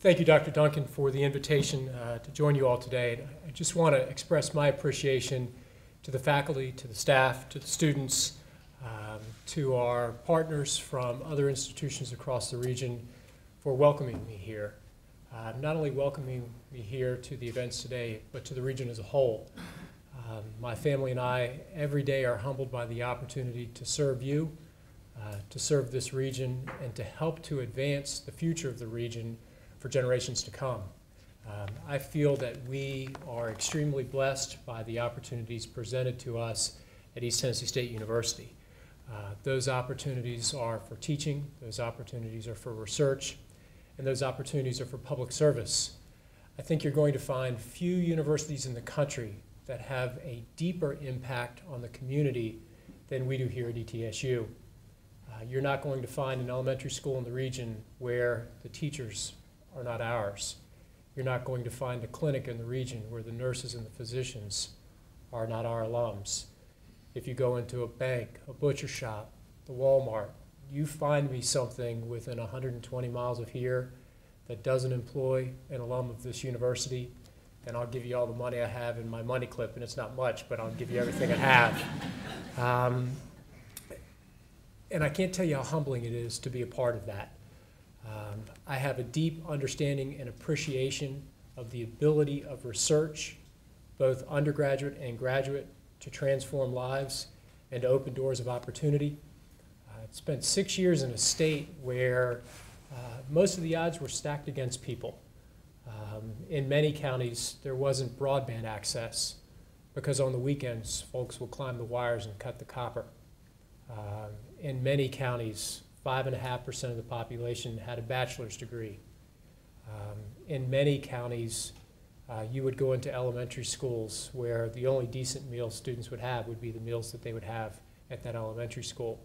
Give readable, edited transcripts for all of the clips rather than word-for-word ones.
Thank you, Dr. Duncan, for the invitation to join you all today. I just want to express my appreciation to the faculty, to the staff, to the students, to our partners from other institutions across the region for welcoming me here. Not only welcoming me here to the events today, but to the region as a whole. My family and I every day are humbled by the opportunity to serve you, to serve this region, and to help to advance the future of the region for generations to come. I feel that we are extremely blessed by the opportunities presented to us at East Tennessee State University. Those opportunities are for teaching, those opportunities are for research, and those opportunities are for public service. I think you're going to find few universities in the country that have a deeper impact on the community than we do here at ETSU. You're not going to find an elementary school in the region where the teachers are not ours. You're not going to find a clinic in the region where the nurses and the physicians are not our alums. If you go into a bank, a butcher shop, the Walmart, you find me something within 120 miles of here that doesn't employ an alum of this university, and I'll give you all the money I have in my money clip, and it's not much, but I'll give you everything I have. And I can't tell you how humbling it is to be a part of that. I have a deep understanding and appreciation of the ability of research, both undergraduate and graduate, to transform lives and to open doors of opportunity. I spent 6 years in a state where most of the odds were stacked against people. In many counties, there wasn't broadband access because on the weekends, folks will climb the wires and cut the copper. In many counties, 5.5% of the population had a bachelor's degree. In many counties, you would go into elementary schools where the only decent meals students would have would be the meals that they would have at that elementary school.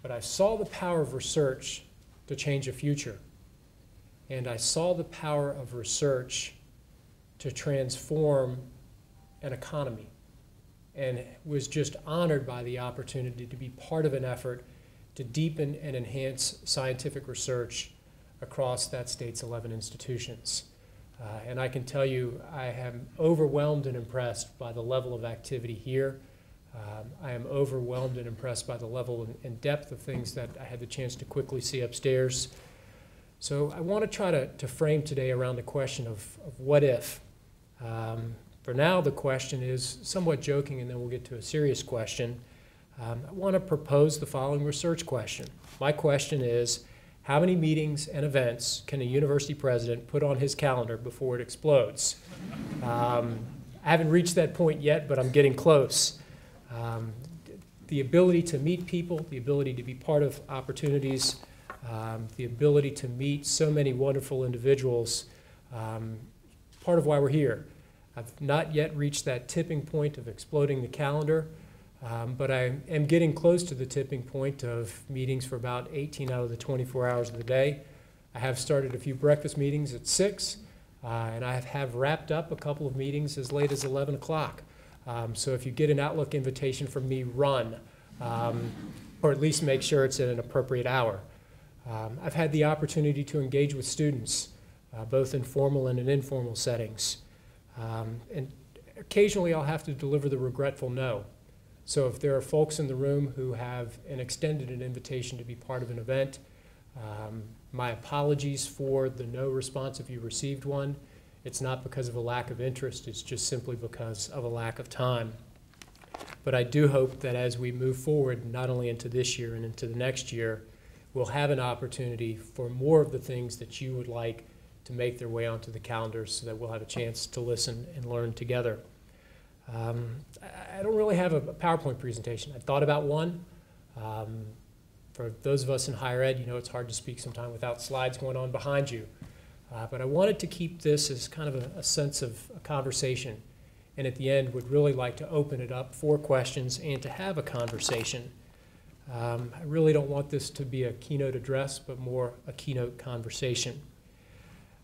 But I saw the power of research to change a future. And I saw the power of research to transform an economy, and was just honored by the opportunity to be part of an effort to deepen and enhance scientific research across that state's 11 institutions. And I can tell you, I am overwhelmed and impressed by the level of activity here. I am overwhelmed and impressed by the level and depth of things that I had the chance to quickly see upstairs. So I want to try to frame today around the question of what if. For now, the question is somewhat joking, and then we'll get to a serious question. I want to propose the following research question. My question is, how many meetings and events can a university president put on his calendar before it explodes? I haven't reached that point yet, but I'm getting close. The ability to meet people, the ability to be part of opportunities, the ability to meet so many wonderful individuals, part of why we're here. I've not yet reached that tipping point of exploding the calendar, but I am getting close to the tipping point of meetings for about 18 out of the 24 hours of the day. I have started a few breakfast meetings at 6, and I have wrapped up a couple of meetings as late as 11 o'clock. So if you get an Outlook invitation from me, run, or at least make sure it's at an appropriate hour. I've had the opportunity to engage with students, both in formal and in informal settings. And occasionally I'll have to deliver the regretful no. So if there are folks in the room who have extended an invitation to be part of an event, my apologies for the no response if you received one. It's not because of a lack of interest, it's just simply because of a lack of time. But I do hope that as we move forward, not only into this year and into the next year, we'll have an opportunity for more of the things that you would like to make their way onto the calendars so that we'll have a chance to listen and learn together. I don't really have a PowerPoint presentation. I thought about one. For those of us in higher ed, you know it's hard to speak sometime without slides going on behind you. But I wanted to keep this as kind of a sense of a conversation, and at the end would really like to open it up for questions and to have a conversation. I really don't want this to be a keynote address, but more a keynote conversation.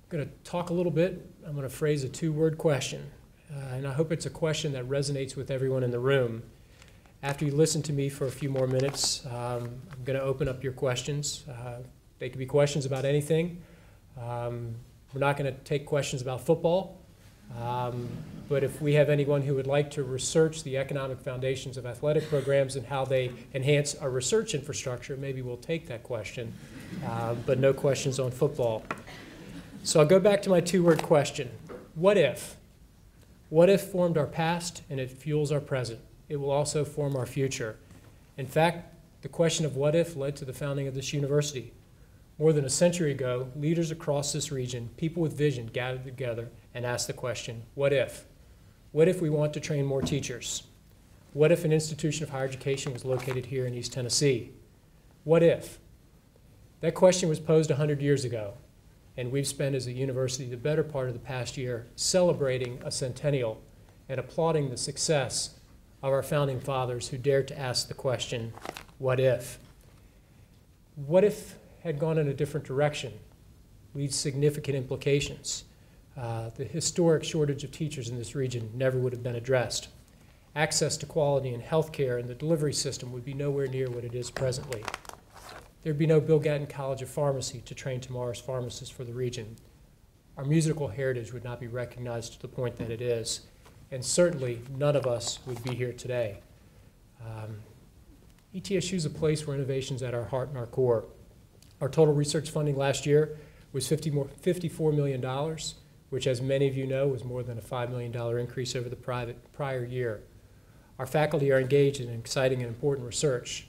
I'm going to talk a little bit. I'm going to phrase a two-word question, and I hope it's a question that resonates with everyone in the room. After you listen to me for a few more minutes, I'm going to open up your questions. They could be questions about anything. We're not going to take questions about football, but if we have anyone who would like to research the economic foundations of athletic programs and how they enhance our research infrastructure, maybe we'll take that question, but no questions on football. So I'll go back to my two-word question. What if? What if formed our past and it fuels our present? It will also form our future. In fact, the question of what if led to the founding of this university. More than a century ago, leaders across this region, people with vision, gathered together and asked the question, what if? What if we want to train more teachers? What if an institution of higher education was located here in East Tennessee? What if? That question was posed 100 years ago, and we've spent as a university the better part of the past year celebrating a centennial and applauding the success of our founding fathers who dared to ask the question, what if? What if had gone in a different direction? Leads significant implications. The historic shortage of teachers in this region never would have been addressed. Access to quality in healthcare and the delivery system would be nowhere near what it is presently. There'd be no Bill Gatton College of Pharmacy to train tomorrow's pharmacists for the region. Our musical heritage would not be recognized to the point that it is, and certainly none of us would be here today. ETSU is a place where innovation's at our heart and our core. Our total research funding last year was $54 million, which, as many of you know, was more than a $5 million increase over the prior year. Our faculty are engaged in exciting and important research.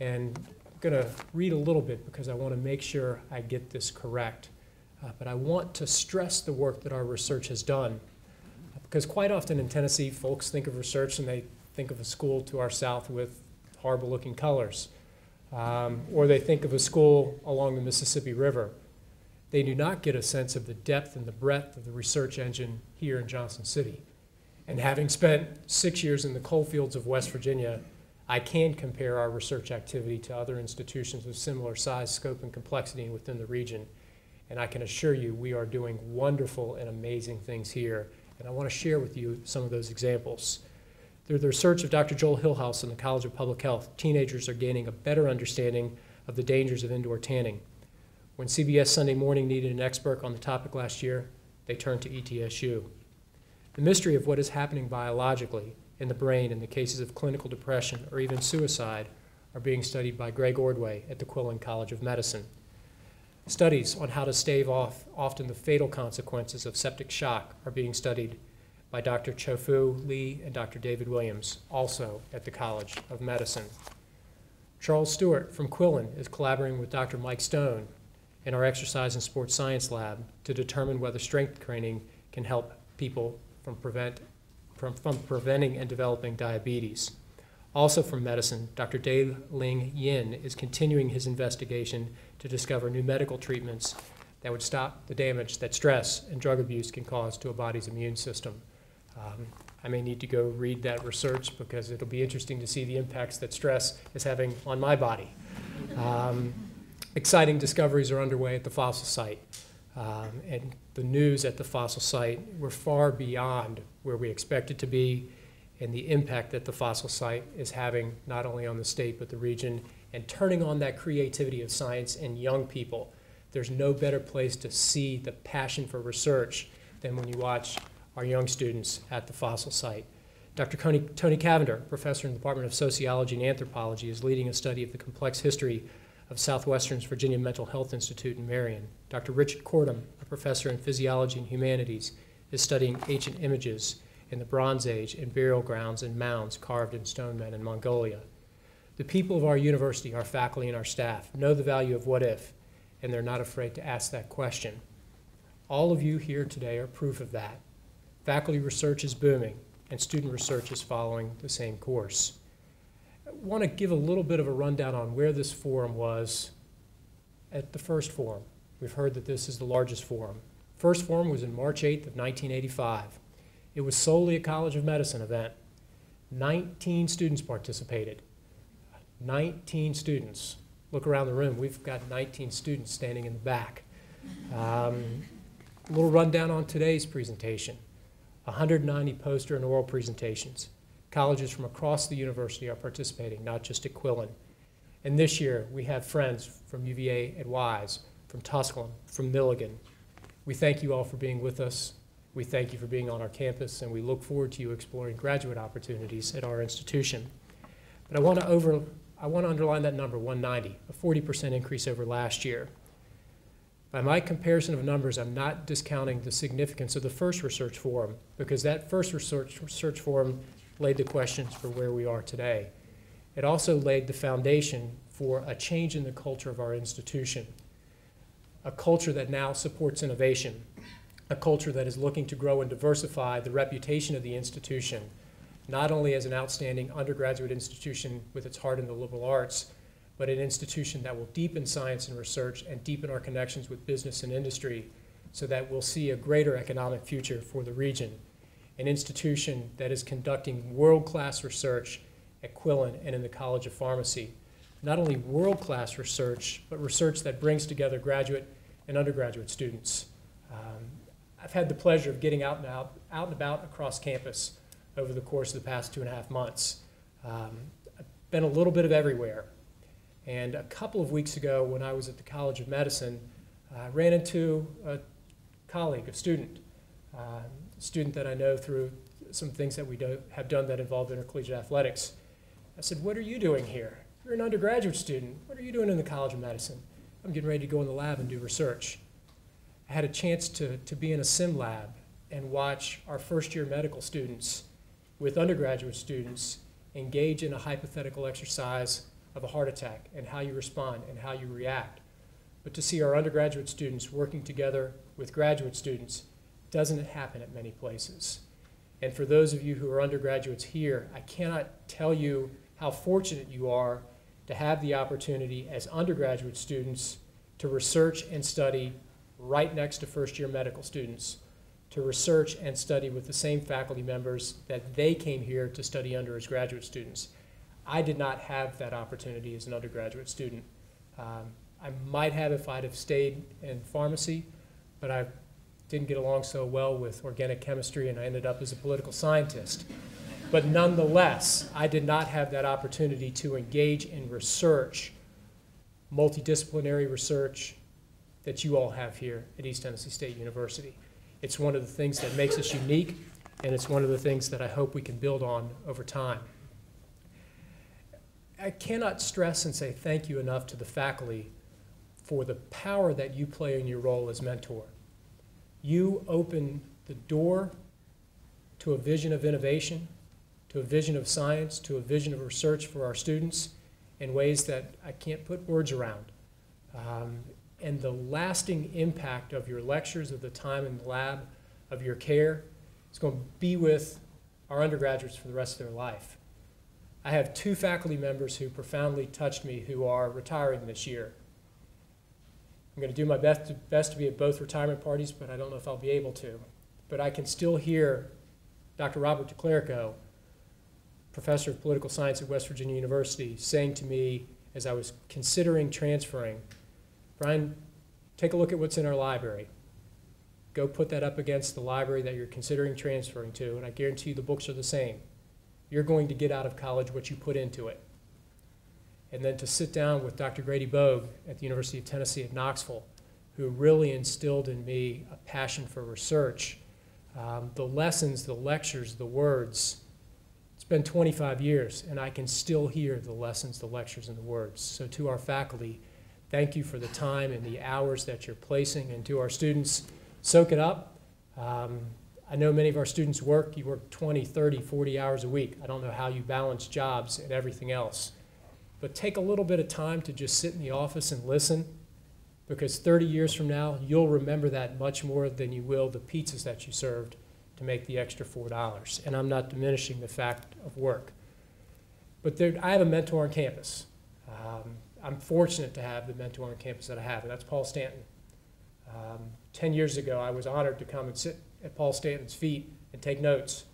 And I'm going to read a little bit because I want to make sure I get this correct. But I want to stress the work that our research has done. Because quite often in Tennessee, folks think of research and they think of a school to our south with horrible-looking colors. Or they think of a school along the Mississippi River. They do not get a sense of the depth and the breadth of the research engine here in Johnson City. And having spent 6 years in the coal fields of West Virginia, I can compare our research activity to other institutions of similar size, scope, and complexity within the region. And I can assure you we are doing wonderful and amazing things here. And I want to share with you some of those examples. Through the research of Dr. Joel Hillhouse in the College of Public Health, teenagers are gaining a better understanding of the dangers of indoor tanning. When CBS Sunday Morning needed an expert on the topic last year, they turned to ETSU. The mystery of what is happening biologically in the brain in the cases of clinical depression or even suicide are being studied by Greg Ordway at the Quillen College of Medicine. Studies on how to stave off often the fatal consequences of septic shock are being studied by Dr. Chofu Lee and Dr. David Williams, also at the College of Medicine. Charles Stewart from Quillen is collaborating with Dr. Mike Stone in our exercise and sports science lab to determine whether strength training can help people from preventing and developing diabetes. Also from medicine, Dr. Dai-Ling Yin is continuing his investigation to discover new medical treatments that would stop the damage that stress and drug abuse can cause to a body's immune system. I may need to go read that research because it'll be interesting to see the impacts that stress is having on my body. Exciting discoveries are underway at the fossil site. And the news at the fossil site, we're far beyond where we expected to be, and the impact that the fossil site is having not only on the state but the region, and turning on that creativity of science in young people. There's no better place to see the passion for research than when you watch our young students at the fossil site. Dr. Tony Cavender, professor in the Department of Sociology and Anthropology, is leading a study of the complex history of Southwestern's Virginia Mental Health Institute in Marion. Dr. Richard Cordham, a professor in physiology and humanities, is studying ancient images in the Bronze Age and burial grounds and mounds carved in stone men in Mongolia. The people of our university, our faculty and our staff, know the value of what if, and they're not afraid to ask that question. All of you here today are proof of that. Faculty research is booming, and student research is following the same course. I want to give a little bit of a rundown on where this forum was at the first forum. We've heard that this is the largest forum. First forum was in March 8th of 1985. It was solely a College of Medicine event. 19 students participated. 19 students. Look around the room. We've got 19 students standing in the back. A little rundown on today's presentation. 190 poster and oral presentations. Colleges from across the university are participating, not just at Quillen. And this year, we have friends from UVA at Wise, from Tusculum, from Milligan. We thank you all for being with us. We thank you for being on our campus, and we look forward to you exploring graduate opportunities at our institution. But I want to underline that number, 190, a 40% increase over last year. By my comparison of numbers, I'm not discounting the significance of the first research forum, because that first research forum laid the questions for where we are today. It also laid the foundation for a change in the culture of our institution, a culture that now supports innovation, a culture that is looking to grow and diversify the reputation of the institution, not only as an outstanding undergraduate institution with its heart in the liberal arts, but an institution that will deepen science and research and deepen our connections with business and industry so that we'll see a greater economic future for the region. An institution that is conducting world-class research at Quillen and in the College of Pharmacy. Not only world-class research, but research that brings together graduate and undergraduate students. I've had the pleasure of getting out and about across campus over the course of the past 2.5 months. I've been a little bit of everywhere. And a couple of weeks ago, when I was at the College of Medicine, I ran into a colleague, a student that I know through some things that we have done that involve intercollegiate athletics. I said, "What are you doing here? You're an undergraduate student. What are you doing in the College of Medicine?" "I'm getting ready to go in the lab and do research." I had a chance to be in a sim lab and watch our first-year medical students with undergraduate students engage in a hypothetical exercise of a heart attack and how you respond and how you react. But to see our undergraduate students working together with graduate students doesn't happen at many places. And for those of you who are undergraduates here, I cannot tell you how fortunate you are to have the opportunity as undergraduate students to research and study right next to first-year medical students, to research and study with the same faculty members that they came here to study under as graduate students. I did not have that opportunity as an undergraduate student. I might have if I'd have stayed in pharmacy, but I didn't get along so well with organic chemistry, and I ended up as a political scientist. But nonetheless, I did not have that opportunity to engage in research, multidisciplinary research that you all have here at East Tennessee State University. It's one of the things that makes us unique, and it's one of the things that I hope we can build on over time. I cannot stress and say thank you enough to the faculty for the power that you play in your role as mentor. You open the door to a vision of innovation, to a vision of science, to a vision of research for our students in ways that I can't put words around. And the lasting impact of your lectures, of the time in the lab, of your care, is going to be with our undergraduates for the rest of their life. I have 2 faculty members who profoundly touched me who are retiring this year. I'm going to do my best to be at both retirement parties, but I don't know if I'll be able to. But I can still hear Dr. Robert DeClerico, professor of political science at West Virginia University, saying to me as I was considering transferring, "Brian, take a look at what's in our library. Go put that up against the library that you're considering transferring to, and I guarantee you the books are the same. You're going to get out of college what you put into it." And then to sit down with Dr. Grady Bogue at the University of Tennessee at Knoxville, who really instilled in me a passion for research. The lessons, the lectures, the words. It's been 25 years, and I can still hear the lessons, the lectures, and the words. So to our faculty, thank you for the time and the hours that you're placing, and to our students, soak it up. I know many of our students work. You work 20, 30, 40 hours a week. I don't know how you balance jobs and everything else. But take a little bit of time to just sit in the office and listen, because 30 years from now, you'll remember that much more than you will the pizzas that you served to make the extra $4. And I'm not diminishing the fact of work. But I have a mentor on campus. I'm fortunate to have the mentor on campus that I have, and that's Paul Stanton. 10 years ago, I was honored to come and sit at Paul Stanton's feet and take notes.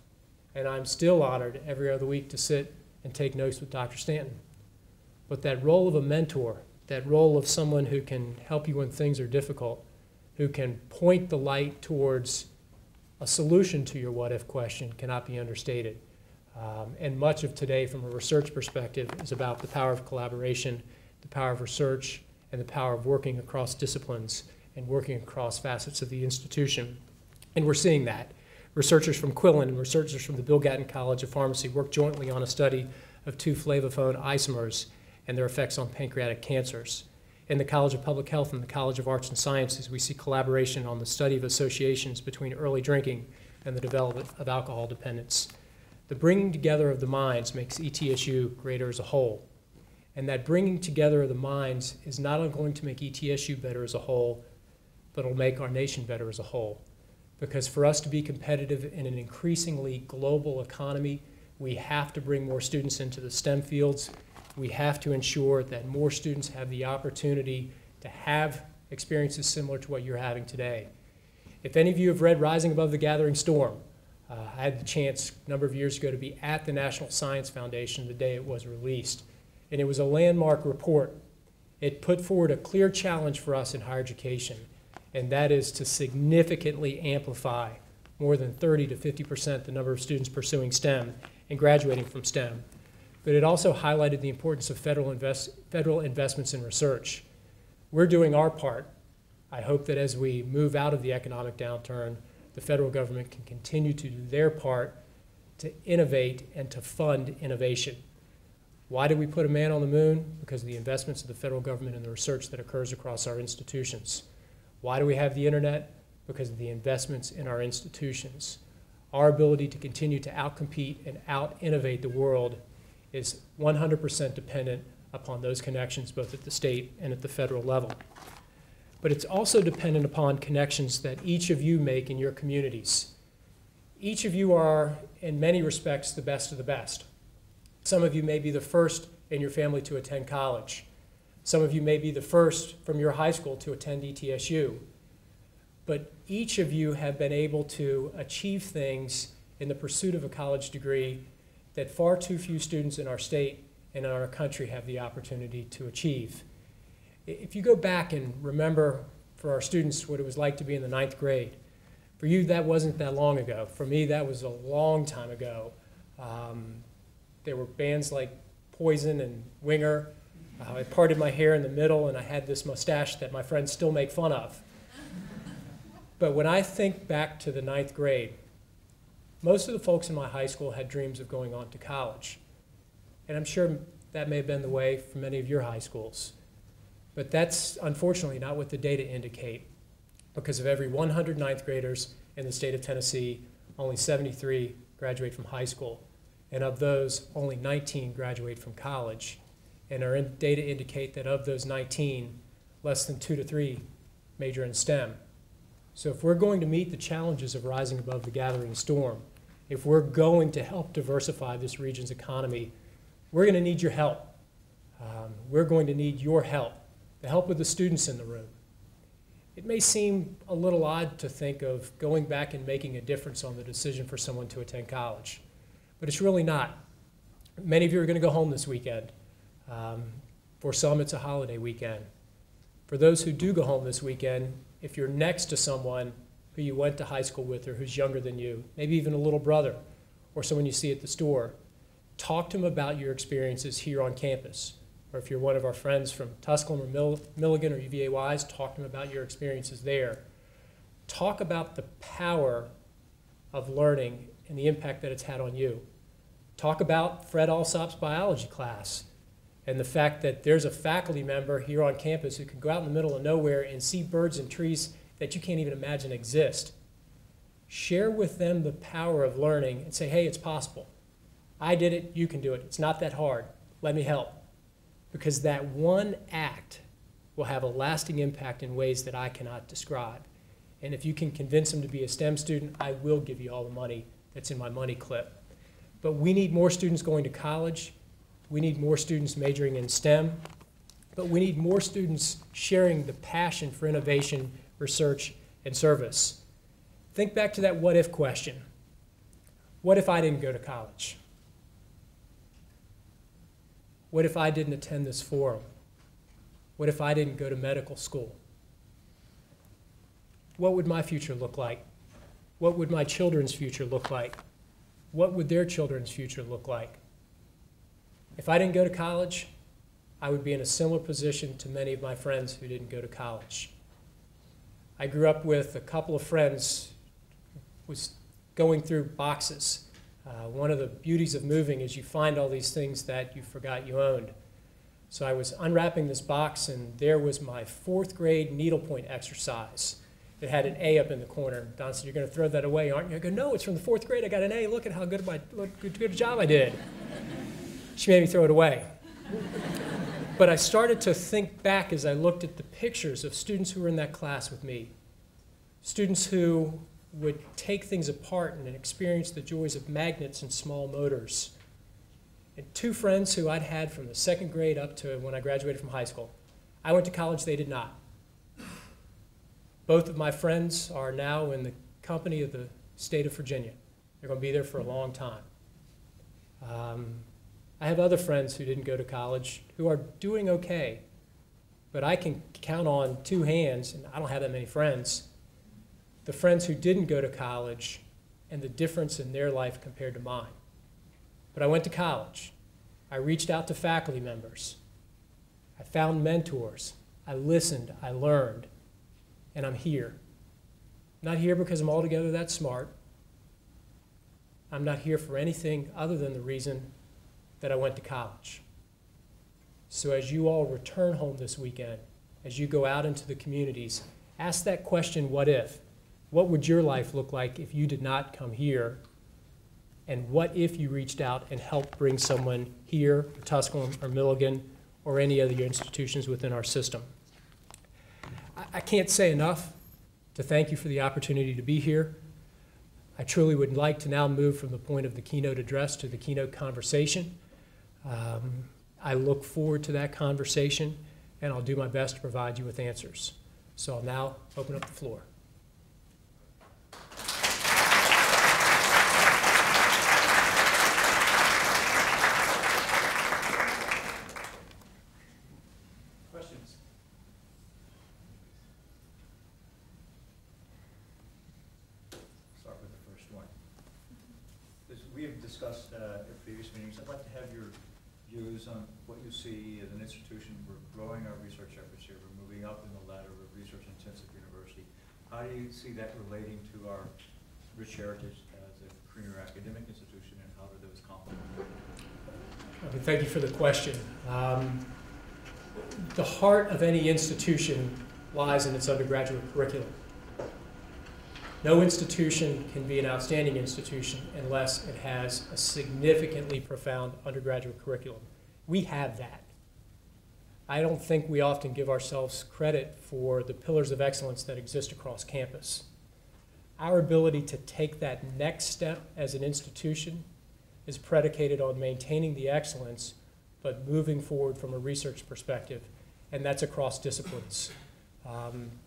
And I'm still honored every other week to sit and take notes with Dr. Stanton. But that role of a mentor, that role of someone who can help you when things are difficult, who can point the light towards a solution to your what-if question, cannot be understated. And much of today, from a research perspective, is about the power of collaboration, the power of research, and the power of working across disciplines and working across facets of the institution. And we're seeing that. Researchers from Quillen and researchers from the Bill Gatton College of Pharmacy worked jointly on a study of 2 flavophone isomers and their effects on pancreatic cancers. In the College of Public Health and the College of Arts and Sciences, we see collaboration on the study of associations between early drinking and the development of alcohol dependence. The bringing together of the minds makes ETSU greater as a whole. And that bringing together of the minds is not only going to make ETSU better as a whole, but it'll make our nation better as a whole. Because for us to be competitive in an increasingly global economy, we have to bring more students into the STEM fields. We have to ensure that more students have the opportunity to have experiences similar to what you're having today. If any of you have read Rising Above the Gathering Storm, I had the chance a number of years ago to be at the National Science Foundation the day it was released. And it was a landmark report. It put forward a clear challenge for us in higher education, and that is to significantly amplify more than 30 to 50% the number of students pursuing STEM and graduating from STEM. But it also highlighted the importance of federal investments in research. We're doing our part. I hope that as we move out of the economic downturn, the federal government can continue to do their part to innovate and to fund innovation. Why did we put a man on the moon? Because of the investments of the federal government and the research that occurs across our institutions. Why do we have the internet? Because of the investments in our institutions. Our ability to continue to outcompete and out-innovate the world is 100% dependent upon those connections both at the state and at the federal level. But it's also dependent upon connections that each of you make in your communities. Each of you are, in many respects, the best of the best. Some of you may be the first in your family to attend college. Some of you may be the first from your high school to attend ETSU. But each of you have been able to achieve things in the pursuit of a college degree that far too few students in our state and in our country have the opportunity to achieve. If you go back and remember for our students what it was like to be in the 9th grade, for you that wasn't that long ago. For me that was a long time ago. There were bands like Poison and Winger. I parted my hair in the middle and I had this mustache that my friends still make fun of. But when I think back to the 9th grade, most of the folks in my high school had dreams of going on to college. And I'm sure that may have been the way for many of your high schools. But that's unfortunately not what the data indicate. Because of every 100 9th graders in the state of Tennessee, only 73 graduate from high school. And of those, only 19 graduate from college. And our data indicate that of those 19, less than 2 to 3 major in STEM. So if we're going to meet the challenges of rising above the gathering storm, if we're going to help diversify this region's economy, we're going to need your help. We're going to need your help, the help of the students in the room. It may seem a little odd to think of going back and making a difference on the decision for someone to attend college, but it's really not. Many of you are going to go home this weekend. For some, it's a holiday weekend. For those who do go home this weekend, if you're next to someone who you went to high school with or who's younger than you, maybe even a little brother or someone you see at the store, talk to them about your experiences here on campus. Or if you're one of our friends from Tusculum or Milligan or UVA-Wise, talk to them about your experiences there. Talk about the power of learning and the impact that it's had on you. Talk about Fred Alsop's biology class and the fact that there's a faculty member here on campus who can go out in the middle of nowhere and see birds and trees that you can't even imagine exist. Share with them the power of learning and say, hey, it's possible. I did it, you can do it. It's not that hard. Let me help. Because that one act will have a lasting impact in ways that I cannot describe. And if you can convince them to be a STEM student, I will give you all the money that's in my money clip. But we need more students going to college. We need more students majoring in STEM. But we need more students sharing the passion for innovation, research, and service. Think back to that what if question. What if I didn't go to college? What if I didn't attend this forum? What if I didn't go to medical school? What would my future look like? What would my children's future look like? What would their children's future look like? If I didn't go to college, I would be in a similar position to many of my friends who didn't go to college. I grew up with a couple of friends, was going through boxes. One of the beauties of moving is you find all these things that you forgot you owned. So I was unwrapping this box, and there was my 4th grade needlepoint exercise. It had an A up in the corner. Don said, "You're going to throw that away, aren't you?" I go, "No, it's from the 4th grade. I got an A. Look at how good a job I did." She made me throw it away. But I started to think back as I looked at the pictures of students who were in that class with me. Students who would take things apart and experience the joys of magnets and small motors. And 2 friends who I'd had from the 2nd grade up to when I graduated from high school. I went to college, they did not. Both of my friends are now in the company of the state of Virginia. They're going to be there for a long time. I have other friends who didn't go to college who are doing okay, but I can count on 2 hands, and I don't have that many friends, the friends who didn't go to college and the difference in their life compared to mine. But I went to college. I reached out to faculty members. I found mentors. I listened. I learned. And I'm here. I'm not here because I'm altogether that smart. I'm not here for anything other than the reason that I went to college. So as you all return home this weekend, as you go out into the communities, ask that question, what if? What would your life look like if you did not come here? And what if you reached out and helped bring someone here, or Tusculum, or Milligan, or any other institutions within our system? I can't say enough to thank you for the opportunity to be here. I truly would like to now move from the point of the keynote address to the keynote conversation. I look forward to that conversation, and I'll do my best to provide you with answers. So I'll now open up the floor. Discussed at previous meetings. I'd like to have your views on what you see as an institution. We're growing our research efforts here. We're moving up in the ladder of research-intensive university. How do you see that relating to our rich heritage as a premier academic institution, and how do those complement? Thank you for the question. The heart of any institution lies in its undergraduate curriculum. No institution can be an outstanding institution unless it has a significantly profound undergraduate curriculum. We have that. I don't think we often give ourselves credit for the pillars of excellence that exist across campus. Our ability to take that next step as an institution is predicated on maintaining the excellence, but moving forward from a research perspective, and that's across disciplines.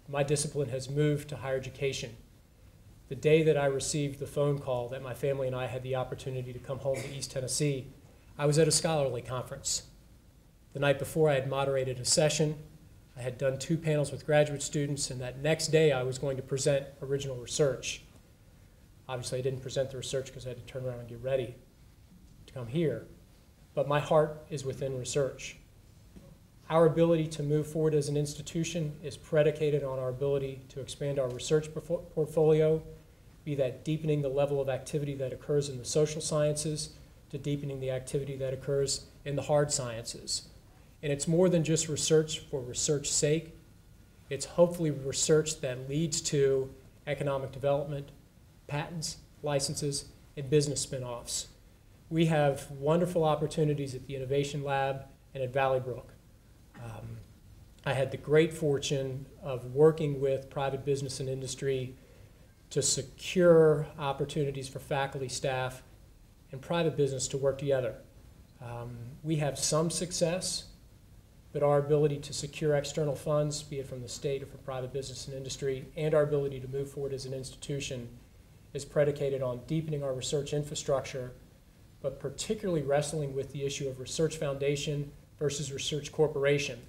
My discipline has moved to higher education. The day that I received the phone call that my family and I had the opportunity to come home to East Tennessee, I was at a scholarly conference. The night before, I had moderated a session. I had done 2 panels with graduate students, and that next day I was going to present original research. Obviously, I didn't present the research because I had to turn around and get ready to come here. But my heart is within research. Our ability to move forward as an institution is predicated on our ability to expand our research portfolio, be that deepening the level of activity that occurs in the social sciences to deepening the activity that occurs in the hard sciences. And it's more than just research for research's sake. It's hopefully research that leads to economic development, patents, licenses, and business spin-offs. We have wonderful opportunities at the Innovation Lab and at Valley Brook. I had the great fortune of working with private business and industry to secure opportunities for faculty, staff, and private business to work together. We have some success, but our ability to secure external funds, be it from the state or from private business and industry, and our ability to move forward as an institution is predicated on deepening our research infrastructure, but particularly wrestling with the issue of research foundation versus research corporation.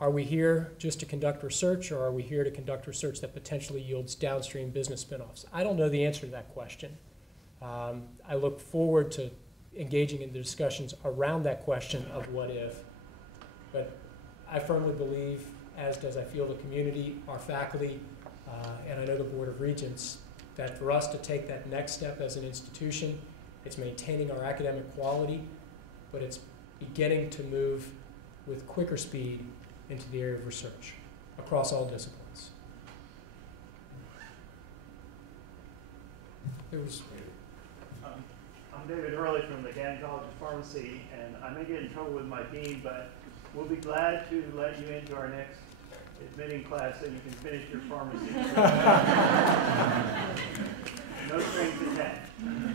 Are we here just to conduct research, or are we here to conduct research that potentially yields downstream business spinoffs? I don't know the answer to that question. I look forward to engaging in the discussions around that question of what if. But I firmly believe as does I feel the community, our faculty, and I know the Board of Regents, that for us to take that next step as an institution, it's maintaining our academic quality, but it's beginning to move with quicker speed into the area of research across all disciplines. I'm David Hurley from the Gannon College of Pharmacy, and I may get in trouble with my dean, but we'll be glad to let you into our next admitting class so you can finish your pharmacy. No strings attached.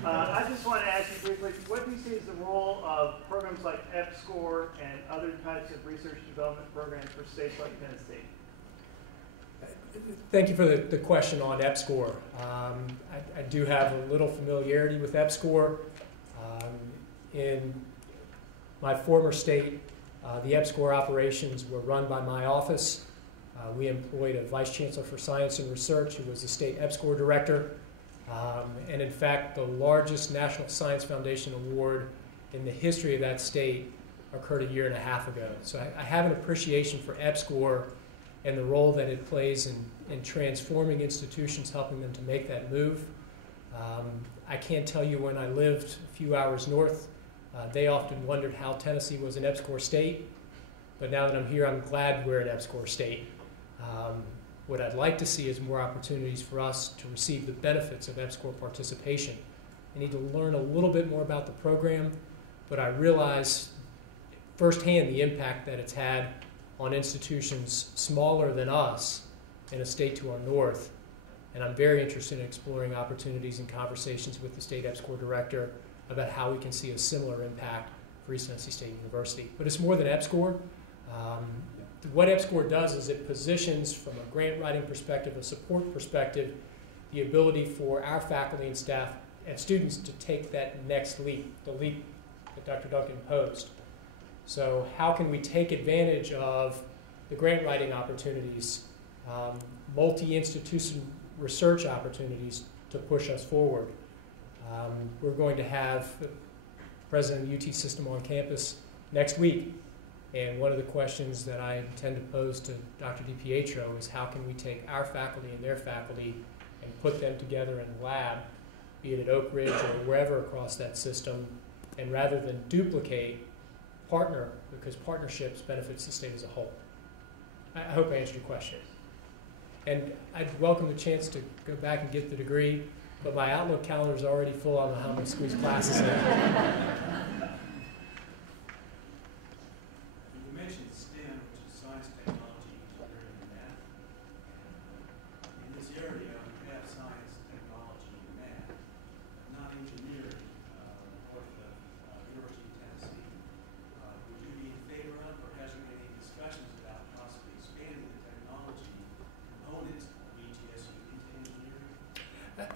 I just want to ask you briefly, what do you see as the role of programs like EPSCoR and other types of research development programs for states like Tennessee? Thank you for the question on EPSCoR. I do have a little familiarity with EPSCoR. In my former state, the EPSCoR operations were run by my office. We employed a vice chancellor for science and research who was the state EPSCoR director. And in fact, the largest National Science Foundation award in the history of that state occurred a year and a half ago. So I have an appreciation for EPSCoR and the role that it plays in transforming institutions, helping them to make that move. I can't tell you when I lived a few hours north, they often wondered how Tennessee was an EPSCoR state, but now that I'm here, I'm glad we're an EPSCoR state. What I'd like to see is more opportunities for us to receive the benefits of EPSCoR participation. I need to learn a little bit more about the program, but I realize firsthand the impact that it's had on institutions smaller than us in a state to our north. And I'm very interested in exploring opportunities and conversations with the state EPSCoR director about how we can see a similar impact for East Tennessee State University. But it's more than EPSCoR. What EPSCoR does is it positions, from a grant writing perspective, a support perspective, the ability for our faculty and staff and students to take that next leap, the leap that Dr. Duncan posed. So how can we take advantage of the grant writing opportunities, multi-institution research opportunities to push us forward? We're going to have the president of the UT system on campus next week. And one of the questions that I intend to pose to Dr. DiPietro is how can we take our faculty and their faculty and put them together in a lab, be it at Oak Ridge or wherever across that system, and rather than duplicate, partner, because partnerships benefits the state as a whole. I hope I answered your question. And I'd welcome the chance to go back and get the degree, but my Outlook calendar is already full. I don't know how I'm going to squeeze classes in.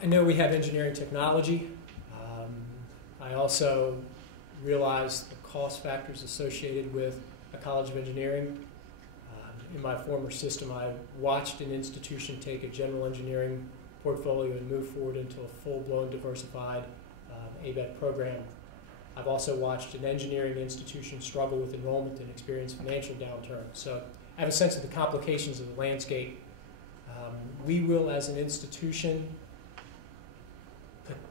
I know we have engineering technology. I also realize the cost factors associated with a College of Engineering. In my former system, I watched an institution take a general engineering portfolio and move forward into a full-blown diversified ABET program. I've also watched an engineering institution struggle with enrollment and experience financial downturn. So I have a sense of the complications of the landscape. We will, as an institution,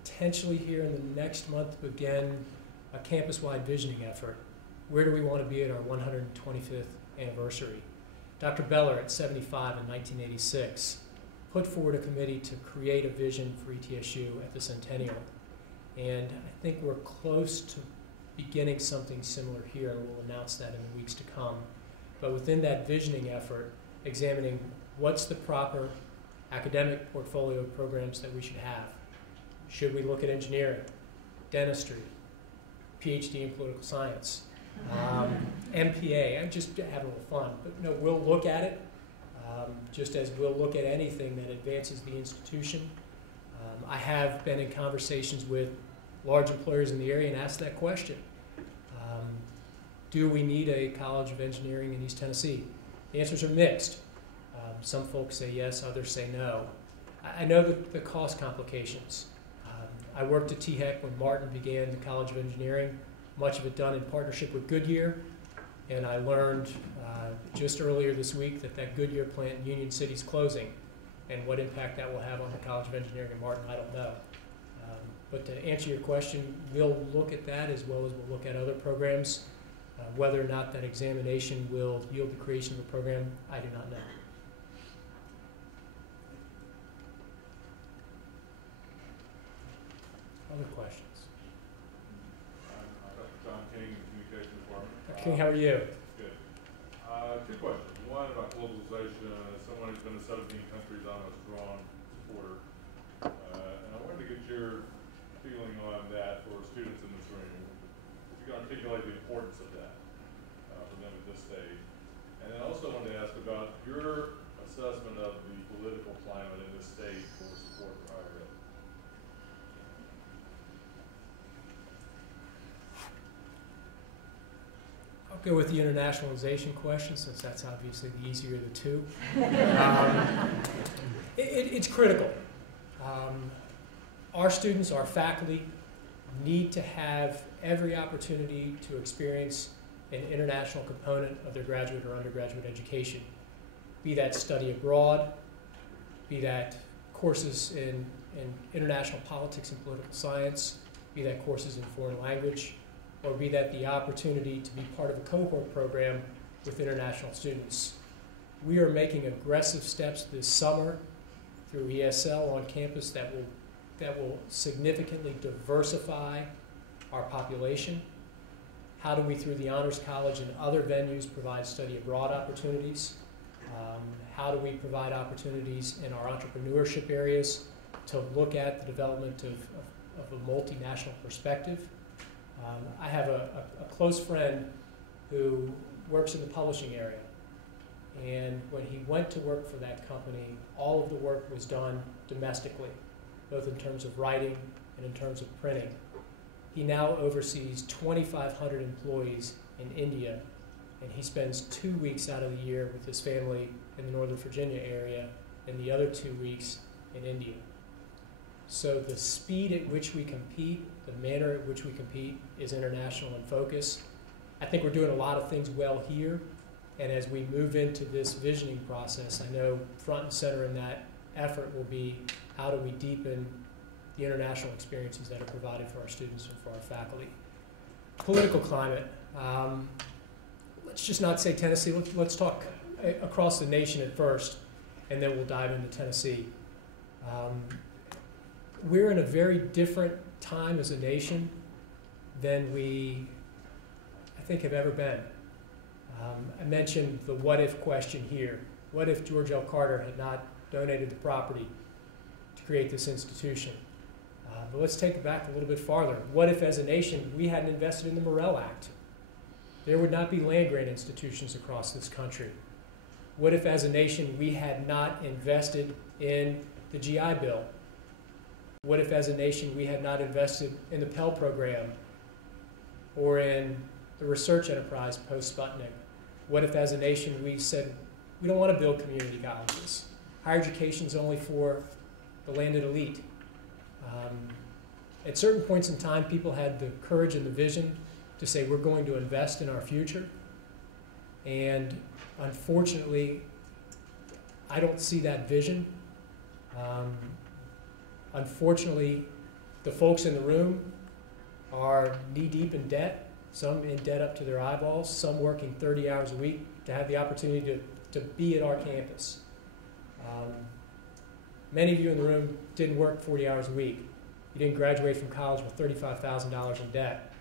potentially here in the next month begin a campus-wide visioning effort. Where do we want to be at our 125th anniversary? Dr. Beller, at 75 in 1986, put forward a committee to create a vision for ETSU at the centennial. And I think we're close to beginning something similar here, and we'll announce that in the weeks to come. But within that visioning effort, examining what's the proper academic portfolio of programs that we should have. Should we look at engineering, dentistry, PhD in political science, MPA? I'm just having a little fun. But no, we'll look at it just as we'll look at anything that advances the institution. I have been in conversations with large employers in the area and asked that question. Do we need a College of Engineering in East Tennessee? The answers are mixed. Some folks say yes, others say no. I know the cost complications. I worked at THEC when Martin began the College of Engineering, much of it done in partnership with Goodyear, and I learned just earlier this week that Goodyear plant in Union City is closing, and what impact that will have on the College of Engineering in Martin, I don't know. But to answer your question, we'll look at that as well as we'll look at other programs. Whether or not that examination will yield the creation of a program, I do not know. Other questions? John King, Communication Department. King, how are you? Good. Two questions. One about globalization. As someone who's been to 17 countries, I'm a strong supporter. And I wanted to get your feeling on that for students in this room. If you can articulate the importance of that for them at this stage. And then I also wanted to ask about your assessment of the political climate in this state for support for higher ed. I'll go with the internationalization question, since that's obviously the easier of the two. It's critical. Our students, our faculty, need to have every opportunity to experience an international component of their graduate or undergraduate education, be that study abroad, be that courses in international politics and political science, be that courses in foreign language, or be that the opportunity to be part of a cohort program with international students. We are making aggressive steps this summer through ESL on campus that will significantly diversify our population. How do we, through the Honors College and other venues, provide study abroad opportunities? How do we provide opportunities in our entrepreneurship areas to look at the development of a multinational perspective? I have a close friend who works in the publishing area, and when he went to work for that company, all of the work was done domestically, both in terms of writing and in terms of printing. He now oversees 2,500 employees in India, and he spends 2 weeks out of the year with his family in the Northern Virginia area and the other 2 weeks in India. So the speed at which we compete, the manner at which we compete is international in focus. I think we're doing a lot of things well here, and as we move into this visioning process, I know front and center in that effort will be how do we deepen the international experiences that are provided for our students and for our faculty. Political climate. Let's just not say Tennessee. Let's talk across the nation at first, and then we'll dive into Tennessee. We're in a very different time as a nation than we, I think, have ever been. I mentioned the what if question here. What if George L. Carter had not donated the property to create this institution? But let's take it back a little bit farther. What if, as a nation, we hadn't invested in the Morrill Act? There would not be land-grant institutions across this country. What if, as a nation, we had not invested in the GI Bill? What if, as a nation, we had not invested in the Pell Program or in the research enterprise post-Sputnik? What if, as a nation, we said, we don't want to build community colleges. Higher education is only for the landed elite. At certain points in time, people had the courage and the vision to say, we're going to invest in our future. And unfortunately, I don't see that vision. Unfortunately, the folks in the room are knee-deep in debt, some in debt up to their eyeballs, some working 30 hours a week to have the opportunity to be at our campus. Many of you in the room didn't work 40 hours a week. You didn't graduate from college with $35,000 in debt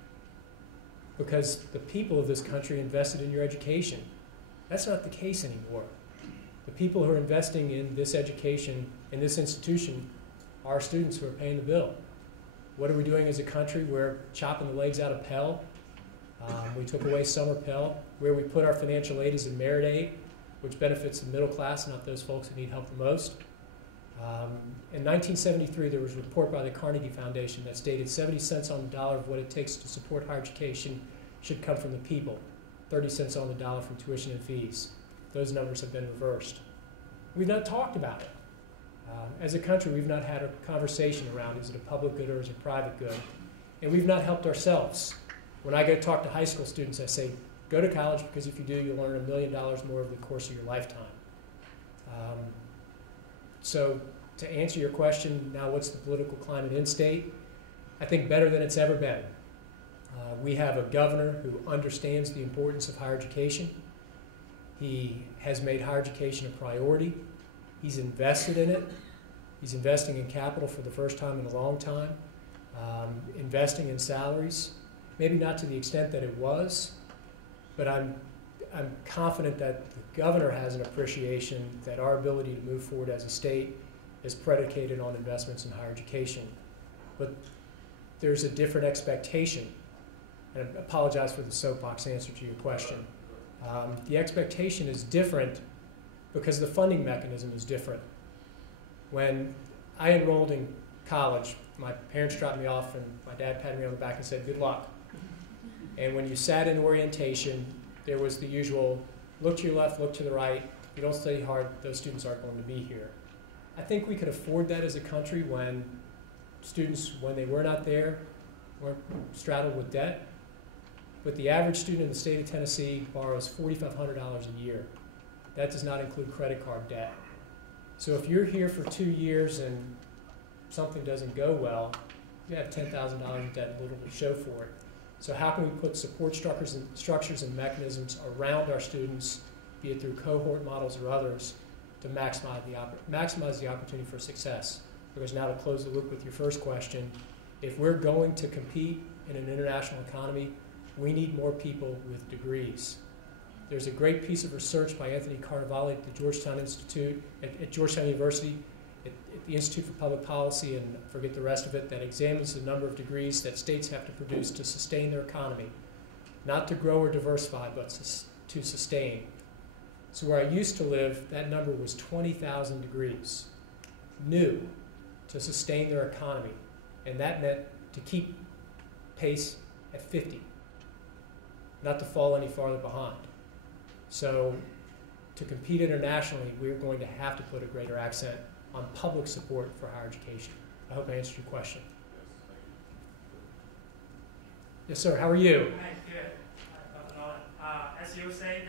because the people of this country invested in your education. That's not the case anymore. The people who are investing in this education, in this institution, are students who are paying the bill. What are we doing as a country? We're chopping the legs out of Pell. We took away summer Pell. Where we put our financial aid is in merit aid, which benefits the middle class, not those folks who need help the most. In 1973, there was a report by the Carnegie Foundation that stated 70 cents on the dollar of what it takes to support higher education should come from the people, 30 cents on the dollar from tuition and fees. Those numbers have been reversed. We've not talked about it. As a country, we've not had a conversation around, is it a public good or is it a private good? And we've not helped ourselves. When I go talk to high school students, I say, Go to college, because if you do, you'll earn $1 million more over the course of your lifetime. So to answer your question, now what's the political climate in state? I think better than it's ever been. We have a governor who understands the importance of higher education. He has made higher education a priority. He's invested in it. He's investing in capital for the first time in a long time, investing in salaries, maybe not to the extent that it was, but I'm confident that the governor has an appreciation that our ability to move forward as a state is predicated on investments in higher education. But there's a different expectation, and I apologize for the soapbox answer to your question. The expectation is different because the funding mechanism is different. When I enrolled in college, my parents dropped me off and my dad patted me on the back and said, "Good luck." And when you sat in orientation, there was the usual, look to your left, look to the right. If you don't study hard, those students aren't going to be here. I think we could afford that as a country when students, when they were not there, weren't straddled with debt. But the average student in the state of Tennessee borrows $4,500 a year. That does not include credit card debt. So if you're here for 2 years and something doesn't go well, you have $10,000 in debt and little to show for it. So how can we put support structures and mechanisms around our students, be it through cohort models or others, to maximize the opportunity for success? Because now to close the loop with your first question, if we're going to compete in an international economy, we need more people with degrees. There's a great piece of research by Anthony Carnevale at the Georgetown Institute, at Georgetown University, at the Institute for Public Policy, and I forget the rest of it, that examines the number of degrees that states have to produce to sustain their economy. Not to grow or diversify, but to sustain. So where I used to live, that number was 20,000 degrees, new, to sustain their economy. And that meant to keep pace at 50, not to fall any farther behind. So to compete internationally, we're going to have to put a greater accent on public support for higher education. I hope I answered your question. Yes, sir. How are you? Hi, good. Dr. Noland. As you said,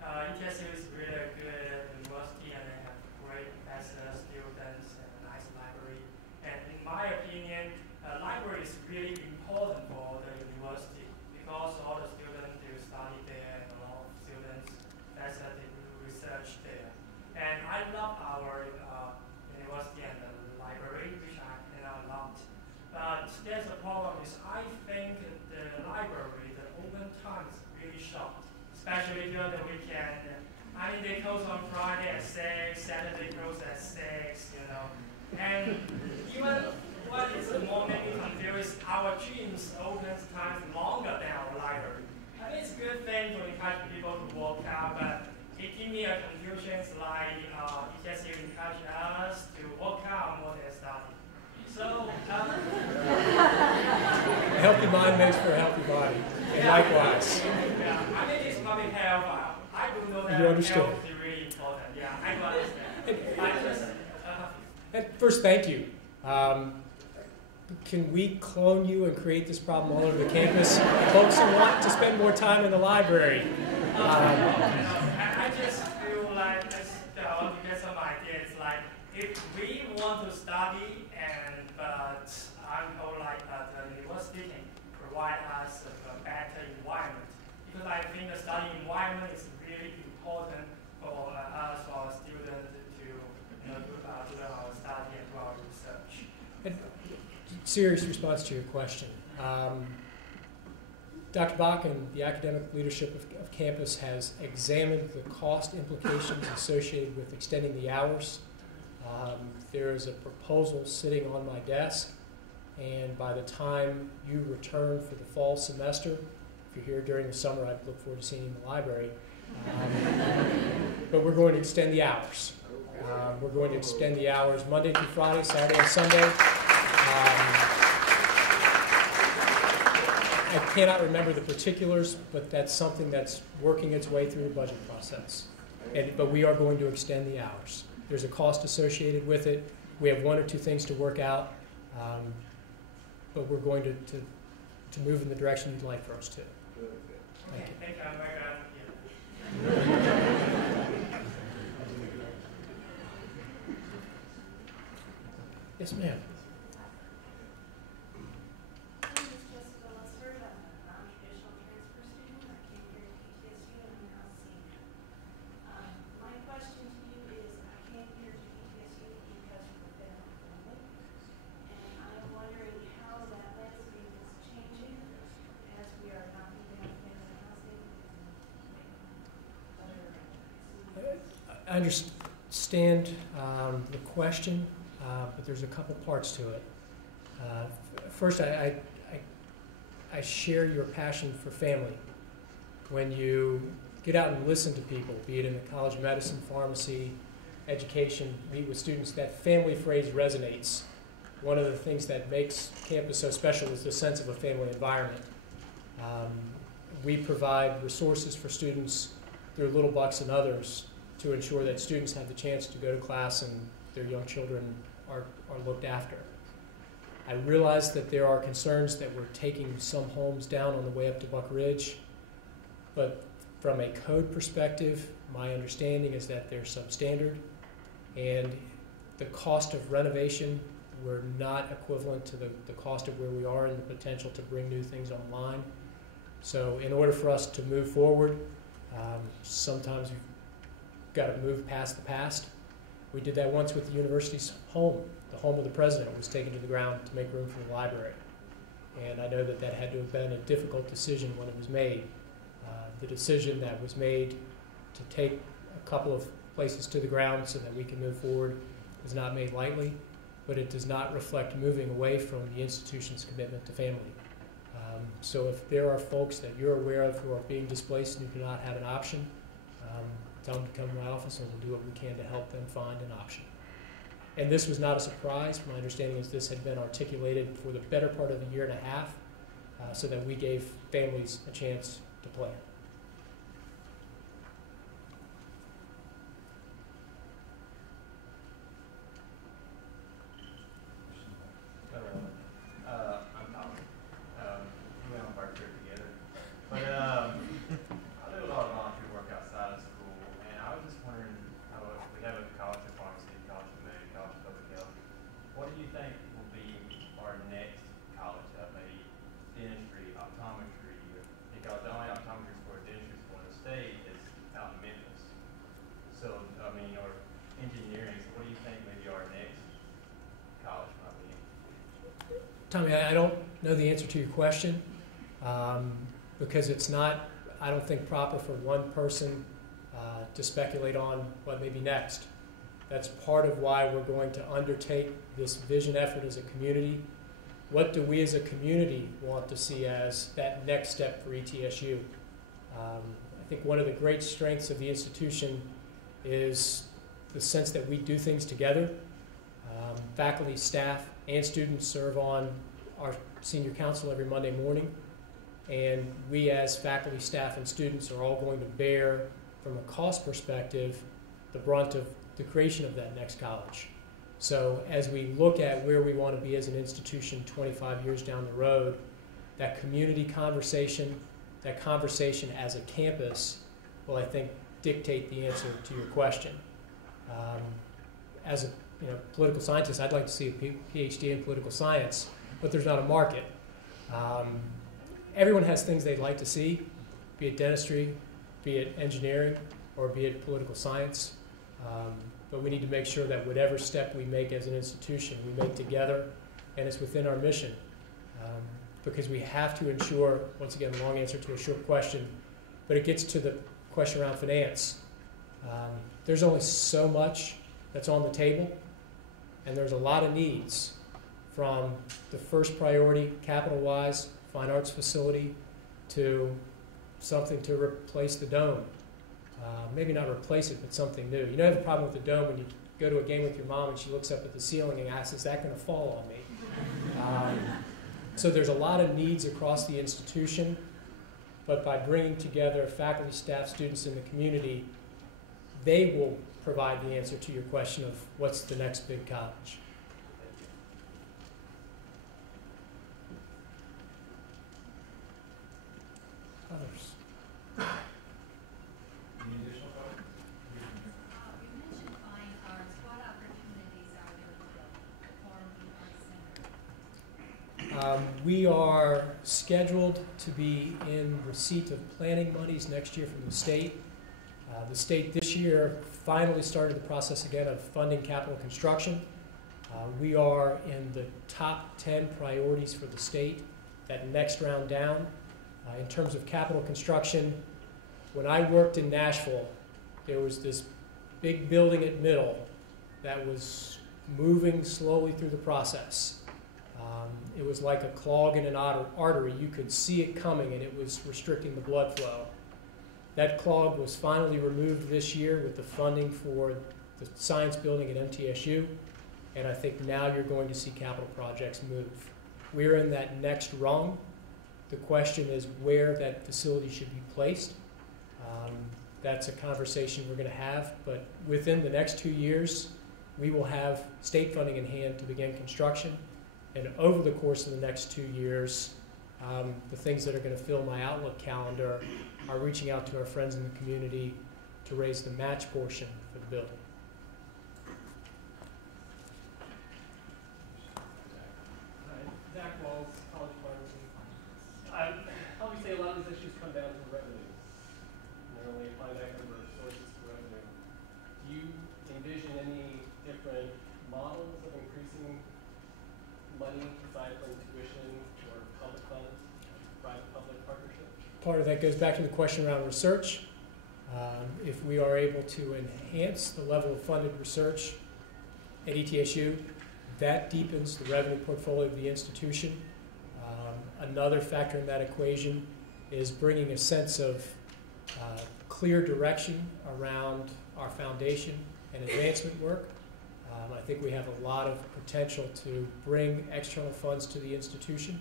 ETSU is really a good university and they have great professors, students, and a nice library. And in my opinion, library is really important for the university because all the students do study there and a lot of students they do research there. And I love our university and the library, which I love. But there's a problem is I think the library, the open time is really short, especially during the weekend. I mean, they close on Friday at 6, Saturday close at 6, you know. And even what is more maybe confused, our gyms opens times longer than our library. I think it's a good thing to encourage people to work out, but it gives me a confusion like ETSU encourage us to work out more than study. So, a healthy mind makes for a healthy body, and likewise. Yeah, I think it's public health. I do know that health is really important. Yeah, I do understand. And first, thank you. Can we clone you and create this problem all over the campus? Folks who want to spend more time in the library. I just feel like I want to get some ideas. Like if we want to study, but I'm told like the university can provide us a better environment because I think the study environment is really important for us, for our students to do our study and do our research. And serious response to your question. Dr. Bach and the academic leadership of campus has examined the cost implications associated with extending the hours. There is a proposal sitting on my desk, and by the time you return for the fall semester, if you're here during the summer, I look forward to seeing you in the library. But we're going to extend the hours. We're going to extend the hours Monday through Friday, Saturday and Sunday. I cannot remember the particulars, but that's something that's working its way through the budget process. But we are going to extend the hours. There's a cost associated with it. We have 1 or 2 things to work out, but we're going to move in the direction you'd like for us to. Thank Okay, you. thank you. I'm very glad to hear. Yes, ma'am. My name is Jessica Lussford. I'm a non-traditional transfer student. I came here to ETSU and I'm now a senior. My question to you is, I came here to ETSU because of the federal funding, and I'm wondering how that landscape is changing as we are knocking down family housing and other I understand the question, but there's a couple parts to it. First, I share your passion for family. When you get out and listen to people, be it in the College of Medicine, pharmacy, education, meet with students, that family phrase resonates. One of the things that makes campus so special is the sense of a family environment. We provide resources for students through Little Bucks and others to ensure that students have the chance to go to class and their young children are looked after. I realize that there are concerns that we're taking some homes down on the way up to Buck Ridge, but from a code perspective, my understanding is that they're substandard, and the cost of renovation were not equivalent to the cost of where we are and the potential to bring new things online. So in order for us to move forward, sometimes you've got to move past the past. We did that once with the university's home. The home of the president was taken to the ground to make room for the library. And I know that that had to have been a difficult decision when it was made. The decision that was made to take a couple of places to the ground so that we can move forward was not made lightly, but it does not reflect moving away from the institution's commitment to family. So if there are folks that you're aware of who are being displaced and who do not have an option, tell them to come to my office and we'll do what we can to help them find an option. And this was not a surprise. My understanding is this had been articulated for the better part of a year and a half so that we gave families a chance to plan. I'm Tom. We went on our trip together. But I do a lot of volunteer work outside of school, and I was just wondering, we have a college of pharmacy, college of med, college of public health. What do you think will be our next college? Maybe dentistry, optometry, because the only optometry for dentistry for the state is out in Memphis. So, I mean, or engineering. So what do you think maybe our next college might be? Tommy, I don't know the answer to your question because it's not, I don't think, proper for one person to speculate on what may be next. That's part of why we're going to undertake this vision effort as a community. What do we as a community want to see as that next step for ETSU? I think one of the great strengths of the institution is the sense that we do things together. Faculty, staff, and students serve on our senior council every Monday morning, and we as faculty, staff, and students are all going to bear, from a cost perspective, the brunt of the creation of that next college. So as we look at where we want to be as an institution 25 years down the road, that community conversation, that conversation as a campus will, I think, dictate the answer to your question. As a political scientist, I'd like to see a PhD in political science, but there's not a market. Everyone has things they'd like to see, be it dentistry, be it engineering, or be it political science. But we need to make sure that whatever step we make as an institution, we make together, and it's within our mission. Because we have to ensure, once again, long answer to a short question, but it gets to the question around finance. There's only so much that's on the table, and there's a lot of needs, from the first priority, capital-wise, fine arts facility, to something to replace the dome. Maybe not replace it, but something new. You know, I have a problem with the dome when you go to a game with your mom and she looks up at the ceiling and asks, is that going to fall on me? So there's a lot of needs across the institution, but by bringing together faculty, staff, students in the community, they will provide the answer to your question of what's the next big college. Others? We are scheduled to be in receipt of planning monies next year from the state. The state this year finally started the process again of funding capital construction. We are in the top 10 priorities for the state, that next round down. In terms of capital construction, when I worked in Nashville, there was this big building at Middle that was moving slowly through the process. It was like a clog in an artery. You could see it coming, and it was restricting the blood flow. That clog was finally removed this year with the funding for the science building at MTSU, and I think now you're going to see capital projects move. We're in that next rung. The question is where that facility should be placed. That's a conversation we're going to have, but within the next 2 years, we will have state funding in hand to begin construction. And over the course of the next 2 years, the things that are going to fill my Outlook calendar are reaching out to our friends in the community to raise the match portion for the building. Zach Walls, College Pharmacy. Obviously, a lot of these issues come down to revenue. There are only a finite number of sources to revenue. Do you envision any different models of increasing money aside from tuition or public funds, private-public partnership? Part of that goes back to the question around research. If we are able to enhance the level of funded research at ETSU, that deepens the revenue portfolio of the institution. Another factor in that equation is bringing a sense of clear direction around our foundation and advancement work. I think we have a lot of potential to bring external funds to the institution.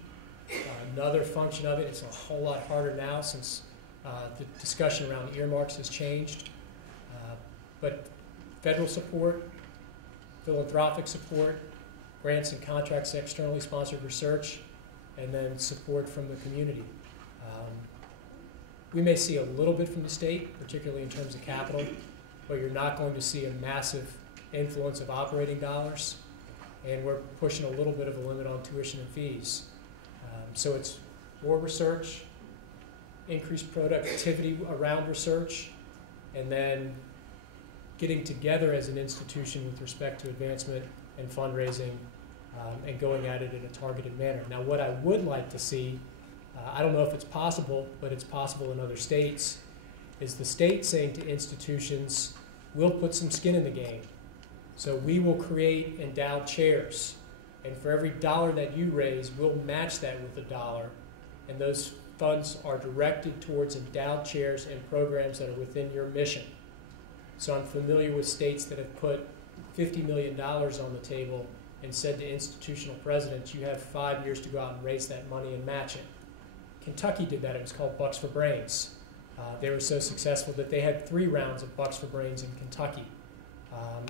Another function of it, it's a whole lot harder now since the discussion around earmarks has changed. But federal support, philanthropic support, grants and contracts, externally sponsored research, and then support from the community. We may see a little bit from the state, particularly in terms of capital, but you're not going to see a massive influence of operating dollars, and we're pushing a little bit of a limit on tuition and fees. So it's more research, increased productivity around research, and then getting together as an institution with respect to advancement and fundraising, and going at it in a targeted manner. Now, what I would like to see, I don't know if it's possible, but it's possible in other states, is the state saying to institutions, we'll put some skin in the game. So we will create endowed chairs, and for every dollar that you raise, we'll match that with $1, and those funds are directed towards endowed chairs and programs that are within your mission. So I'm familiar with states that have put $50 million on the table and said to institutional presidents, you have 5 years to go out and raise that money and match it. Kentucky did that. It was called Bucks for Brains. They were so successful that they had 3 rounds of Bucks for Brains in Kentucky.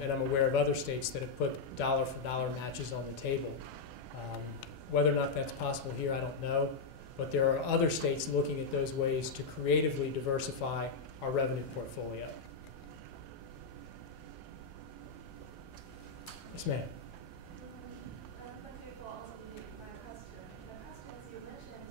And I'm aware of other states that have put dollar-for-dollar matches on the table. Whether or not that's possible here, I don't know. But there are other states looking at those ways to creatively diversify our revenue portfolio. Yes, ma'am. Thank you for answering my question. My question is, you mentioned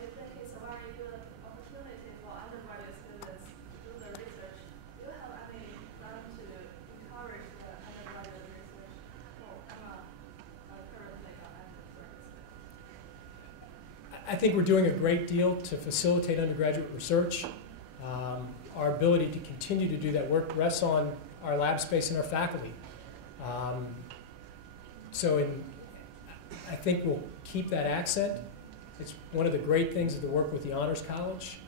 you think it's a very good opportunity for undergraduate students to do the research. Do you have any plan to encourage the undergraduate research? No, I'm currently an undergraduate student. I think we're doing a great deal to facilitate undergraduate research. Our ability to continue to do that work rests on our lab space and our faculty. I think we'll keep that accent. It's one of the great things of the work with the Honors College.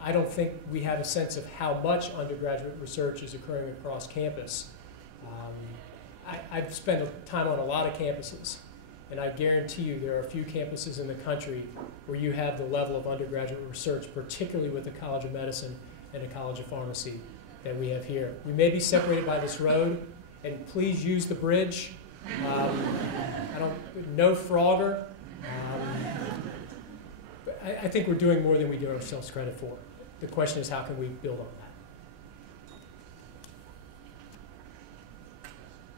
I don't think we have a sense of how much undergraduate research is occurring across campus. I've spent time on a lot of campuses, and I guarantee you there are a few campuses in the country where you have the level of undergraduate research, particularly with the College of Medicine and the College of Pharmacy that we have here. We may be separated by this road, and please use the bridge. No Frogger. But I think we're doing more than we give ourselves credit for. The question is, how can we build on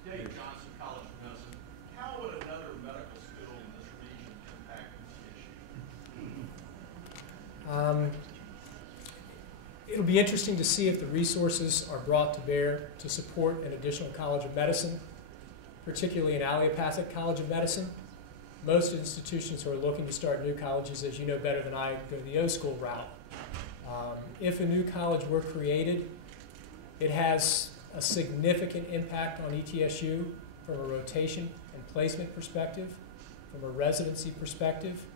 that? Dave Johnson, College of Medicine. How would another medical school in this region It'll be interesting to see if the resources are brought to bear to support an additional College of Medicine, particularly an allopathic College of Medicine. Most institutions who are looking to start new colleges, as you know better than I, go the O-School route. If a new college were created, it has a significant impact on ETSU from a rotation and placement perspective, from a residency perspective.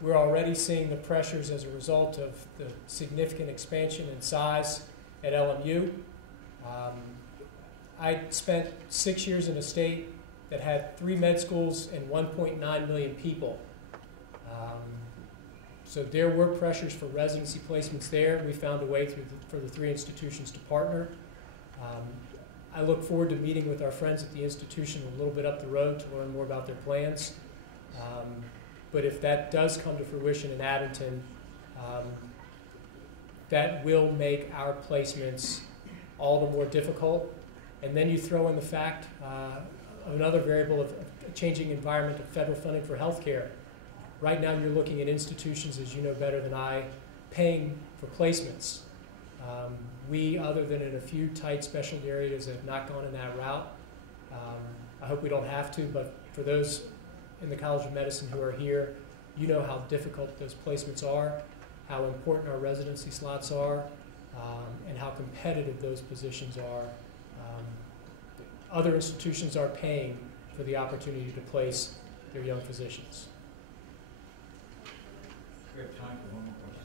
We're already seeing the pressures as a result of the significant expansion in size at LMU. I spent 6 years in a state that had 3 med schools and 1.9 million people. So there were pressures for residency placements there. We found a way for the 3 institutions to partner. I look forward to meeting with our friends at the institution a little bit up the road to learn more about their plans. But if that does come to fruition in Abington, that will make our placements all the more difficult. And then you throw in the fact of another variable of a changing environment of federal funding for healthcare. Right now you're looking at institutions, as you know better than I, paying for placements. We, other than in a few tight specialty areas, have not gone in that route. I hope we don't have to, but for those in the College of Medicine who are here, you know how difficult those placements are, how important our residency slots are, and how competitive those positions are. Other institutions are paying for the opportunity to place their young physicians. We have time for one more question.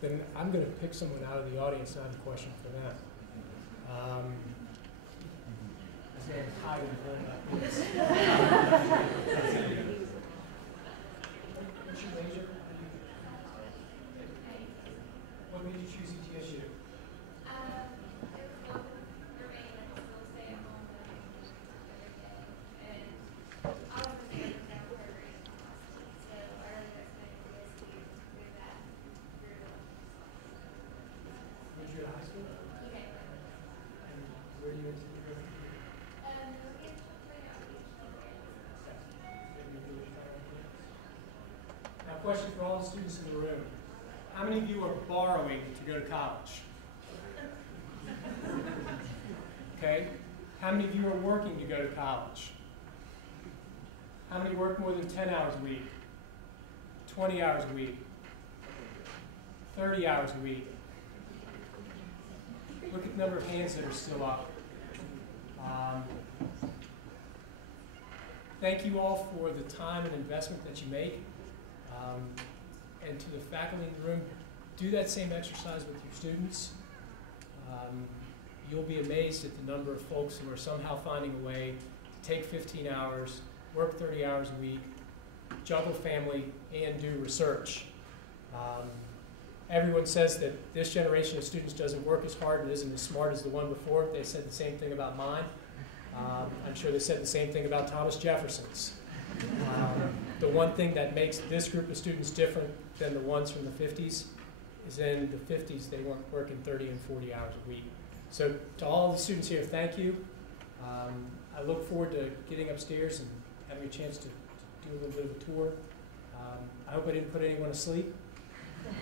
Then I'm going to pick someone out of the audience and have a question for them. His name is Hyde in What's your major? What made you choose ETSU? Question for all the students in the room. How many of you are borrowing to go to college? Okay. How many of you are working to go to college? How many work more than 10 hours a week? 20 hours a week? 30 hours a week? Look at the number of hands that are still up. Thank you all for the time and investment that you make. And to the faculty in the room, do that same exercise with your students. You'll be amazed at the number of folks who are somehow finding a way to take 15 hours, work 30 hours a week, juggle family, and do research. Everyone says that this generation of students doesn't work as hard and isn't as smart as the one before. They said the same thing about mine. I'm sure they said the same thing about Thomas Jefferson's. The one thing that makes this group of students different than the ones from the 50s is in the 50s they weren't working 30 and 40 hours a week. So to all the students here, thank you. I look forward to getting upstairs and having a chance to do a little bit of a tour. I hope I didn't put anyone to sleep.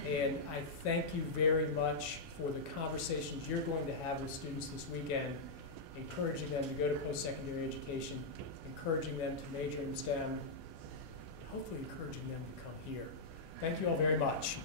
And I thank you very much for the conversations you're going to have with students this weekend, encouraging them to go to post-secondary education, encouraging them to major in STEM, hopefully encouraging them to come here. Thank you all very much.